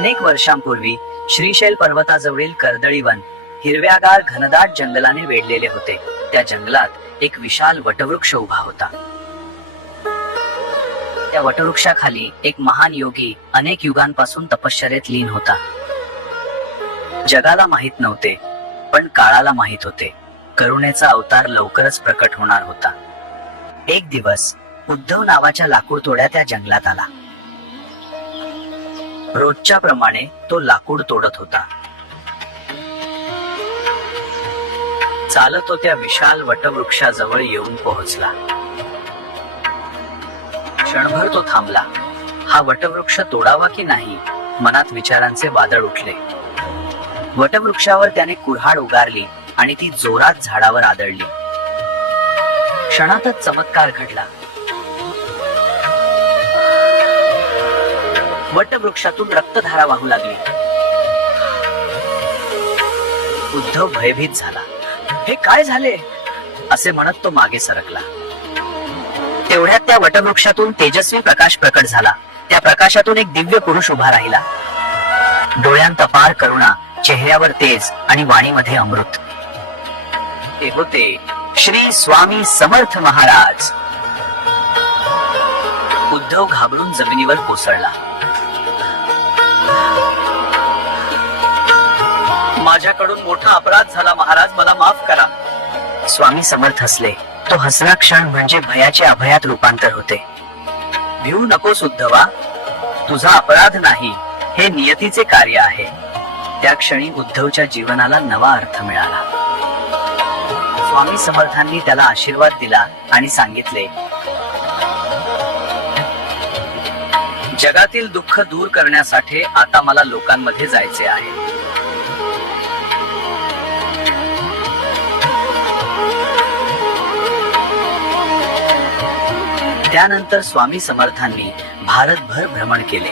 अनेक वर्षांपूर्वी श्रीशैल पर्वताजवळील कर्दळीवन हिरव्यागार घनदाट जंगलाने वेढलेले होते. त्या जंगलात एक विशाल वटवृक्ष उभा होता. त्या वटवृक्षाखाली एक महान योगी अनेक युगांपासून तपश्चर्येत लीन होता. जगाला माहित नव्हते, पण काळाला माहित होते, करुणेचा अवतार लवकरच प्रकट होणार होता. एक दिवस उद्धव नावाच्या लाकूड तोड्या त्या जंगलात आला. रोजच्या प्रमाणे तो लाकूड तोडत होता. चालत तो त्या विशाल वटवृक्षाजवळ येऊन पोहोचला. क्षणभर तो थांबला. हा वटवृक्ष तोडावा की नाही, मनात विचारांचे वादळ उठले. वटवृक्षावर त्याने कुऱ्हाड उगारली आणि ती जोरात झाडावर आदळली. क्षणातच चमत्कार घडला. वटवृक्षातून रक्तधारा वाहू लागली. उद्धव भयभीत झाला. हे काय झाले असे म्हणत तो मागे सरकला. तेवढ्यात त्या वटवृक्षातून तेजस्वी प्रकाश प्रकट झाला. त्या प्रकाशातून एक दिव्य पुरुष उभा राहिला. डोळ्यांत अपार करुणा, चेहऱ्यावर तेज आणि वाणीमध्ये अमृत. ते होते श्री स्वामी समर्थ महाराज. उद्धव घाबरून जमिनीवर कोसळला. माझ्याकडून मोठा अपराध झाला महाराज, मला माफ करा. स्वामी समर्थ हसले. तो हसरा क्षण म्हणजे भयाचे अभयात रूपांतर होते. भिवू नकोस उद्धवा, तुझा अपराध नाही, हे नियतीचे कार्य आहे. त्या क्षणी उद्धवच्या जीवनाला नवा अर्थ मिळाला. स्वामी समर्थांनी त्याला आशीर्वाद दिला आणि सांगितले, जगातील दुःख दूर करण्यासाठी आता मला लोकांमध्ये जायचे आहे. त्यानंतर स्वामी समर्थांनी भारतभर भ्रमण केले.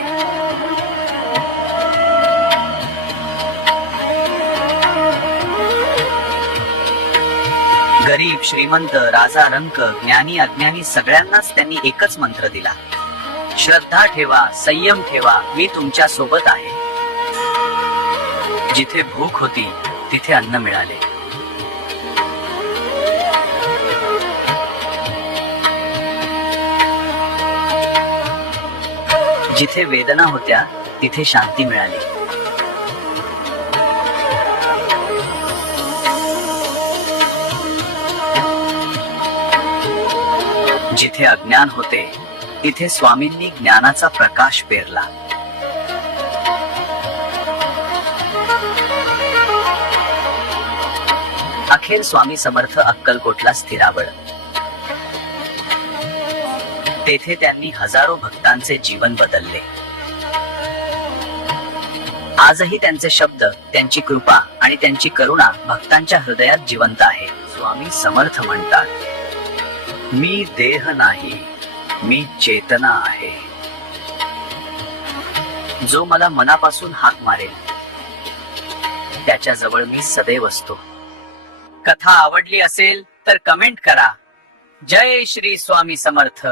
गरीब, श्रीमंत, राजा, रंक, ज्ञानी, अज्ञानी सगळ्यांनाच त्यांनी एकच मंत्र दिला, श्रद्धा ठेवा, संयम ठेवा, मी तुमच्या सोबत आहे. जिथे भूक होती तिथे अन्न मिळाले. जिथे वेदना होत्या तिथे शांती मिळाली. जिथे अज्ञान होते तिथे स्वामींनी ज्ञानाचा प्रकाश पेरला. अखेर स्वामी समर्थ अक्कलकोटला स्थिरावळ. तेथे त्यांनी हजारो भक्तांचे जीवन बदलले. आजही त्यांचे शब्द, त्यांची कृपा आणि त्यांची करुणा भक्तांच्या हृदयात जिवंत आहे. स्वामी समर्थ म्हणतात, मी देह नाही, मी चेतना आहे. जो मला मनापासून हाक मारेल त्याच्याजवळ मी सदैव असतो. कथा आवडली असेल तर कमेंट करा. जय श्री स्वामी समर्थ.